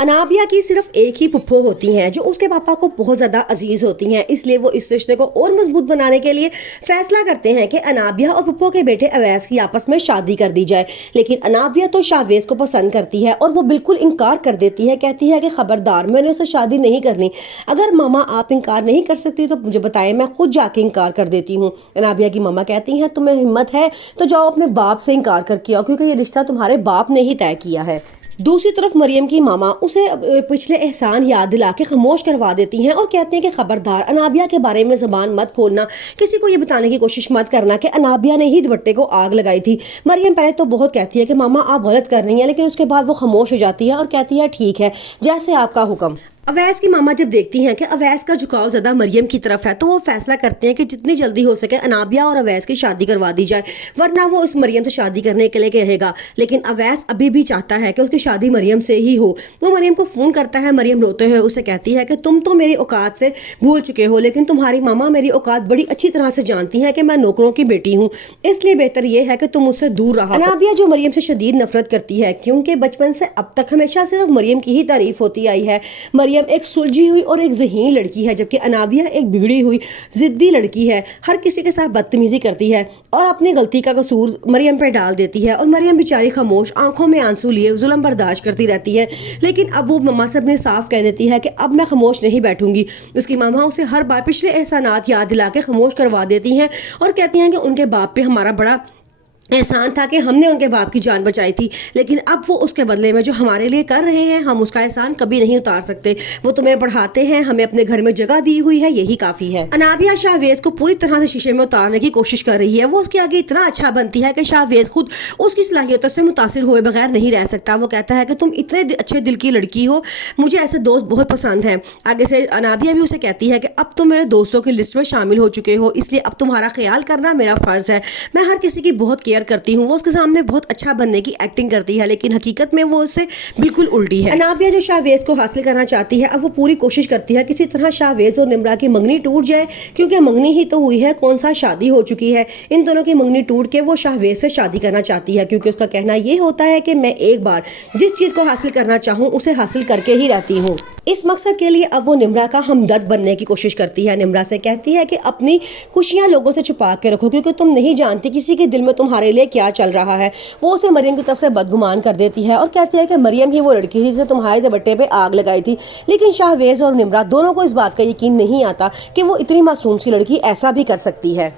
अनाबिया की सिर्फ एक ही पुप्पो होती हैं जो उसके पापा को बहुत ज़्यादा अजीज होती हैं, इसलिए वो इस रिश्ते को और मजबूत बनाने के लिए फैसला करते हैं कि अनाबिया और पुप्पो के बेटे अवैस की आपस में शादी कर दी जाए। लेकिन अनाबिया तो शाहवेज को पसंद करती है और वो बिल्कुल इनकार कर देती है, कहती है कि खबरदार, मैंने उससे शादी नहीं करनी। अगर मामा आप इनकार नहीं कर सकती तो मुझे बताएं, मैं खुद जाके इनकार कर देती हूँ। अनाबिया की मामा कहती हैं, तुम्हें हिम्मत है तो जाओ अपने बाप से इनकार करके आओ, क्योंकि ये रिश्ता तुम्हारे बाप ने ही तय किया है। दूसरी तरफ मरियम की मामा उसे पिछले एहसान याद दिला के खामोश करवा देती हैं और कहते हैं कि खबरदार, अनाबिया के बारे में ज़बान मत खोलना, किसी को ये बताने की कोशिश मत करना कि अनाबिया ने ही दुपट्टे को आग लगाई थी। मरियम पहले तो बहुत कहती है कि मामा आप गलत कर रही हैं, लेकिन उसके बाद वो खामोश हो जाती है और कहती है ठीक है, जैसे आपका हुक्म। अवैस की मामा जब देखती हैं कि अवैस का झुकाव ज़्यादा मरियम की तरफ है तो वो फैसला करते हैं कि जितनी जल्दी हो सके अनाबिया और अवैस की शादी करवा दी जाए, वरना वो इस मरियम से शादी करने के लिए कहेगा। लेकिन अवैस अभी भी चाहता है कि उसकी शादी मरियम से ही हो। वो मरियम को फ़ोन करता है, मरियम रोते हुए उसे कहती है कि तुम तो मेरी औकात से भूल चुके हो, लेकिन तुम्हारी मामा मेरी औकात बड़ी अच्छी तरह से जानती है कि मैं नौकरों की बेटी हूँ, इसलिए बेहतर ये है कि तुम मुझसे दूर रहो। अनाबिया जो मरियम से शदीद नफरत करती है, क्योंकि बचपन से अब तक हमेशा सिर्फ मरियम की ही तारीफ होती आई है। मरियम एक सुलझी हुई और एक ज़हीन लड़की है, जबकि अनाबिया एक बिगड़ी हुई जिद्दी लड़की है, हर किसी के साथ बदतमीजी करती है और अपनी गलती का कसूर मरियम पे डाल देती है। और मरियम बेचारी खामोश, आंखों में आंसू लिए जुल्म बर्दाश्त करती रहती है। लेकिन अब वो मामा से अपने साफ कह देती है कि अब मैं खामोश नहीं बैठूंगी। उसकी मामा उसे हर बार पिछले एहसानात याद दिला के खामोश करवा देती हैं और कहती हैं कि उनके बाप पे हमारा बड़ा एहसान था कि हमने उनके बाप की जान बचाई थी, लेकिन अब वो उसके बदले में जो हमारे लिए कर रहे हैं, हम उसका एहसान कभी नहीं उतार सकते। वो तुम्हें पढ़ाते हैं, हमें अपने घर में जगह दी हुई है, यही काफ़ी है। अनाबिया शाहवेज को पूरी तरह से शीशे में उतारने की कोशिश कर रही है। वो उसके आगे इतना अच्छा बनती है कि शाहवेज खुद उसकी सलाहियतों से मुतासिर हुए बगैर नहीं रह सकता। वो कहता है कि तुम इतने अच्छे दिल की लड़की हो, मुझे ऐसे दोस्त बहुत पसंद हैं। आगे से अनाबिया भी उसे कहती है कि अब तुम मेरे दोस्तों की लिस्ट में शामिल हो चुके हो, इसलिए अब तुम्हारा ख्याल करना मेरा फ़र्ज़ है। मैं हर किसी की बहुत केयर करती हूँ। वो उसके सामने बहुत अच्छा बनने की एक्टिंग करती है, लेकिन हकीकत में वो उससे बिल्कुल उल्टी है। अनाबिया जो शाहवेज को हासिल करना चाहती है, अब वो पूरी कोशिश करती है किसी तरह शाहवेज और निम्रा की मंगनी टूट जाए, क्योंकि मंगनी ही तो हुई है, कौन सा शादी हो चुकी है। इन दोनों की मंगनी टूट के वो शाहवेज से शादी करना चाहती है, क्योंकि उसका कहना ये होता है कि मैं एक बार जिस चीज़ को हासिल करना चाहूँ उसे हासिल करके ही रहती हूँ। इस मकसद के लिए अब वो निम्रा का हमदर्द बनने की कोशिश करती है। निम्रा से कहती है कि अपनी खुशियां लोगों से छुपा के रखो, क्योंकि तुम नहीं जानती किसी के दिल में तुम्हारे लिए क्या चल रहा है। वो उसे मरियम की तरफ से बदगुमान कर देती है और कहती है कि मरियम ही वो लड़की थी जिसे तुम्हारे दुपट्टे पे आग लगाई थी। लेकिन शाहवेज और निम्रा दोनों को इस बात का यकीन नहीं आता कि वो इतनी मासूम सी लड़की ऐसा भी कर सकती है।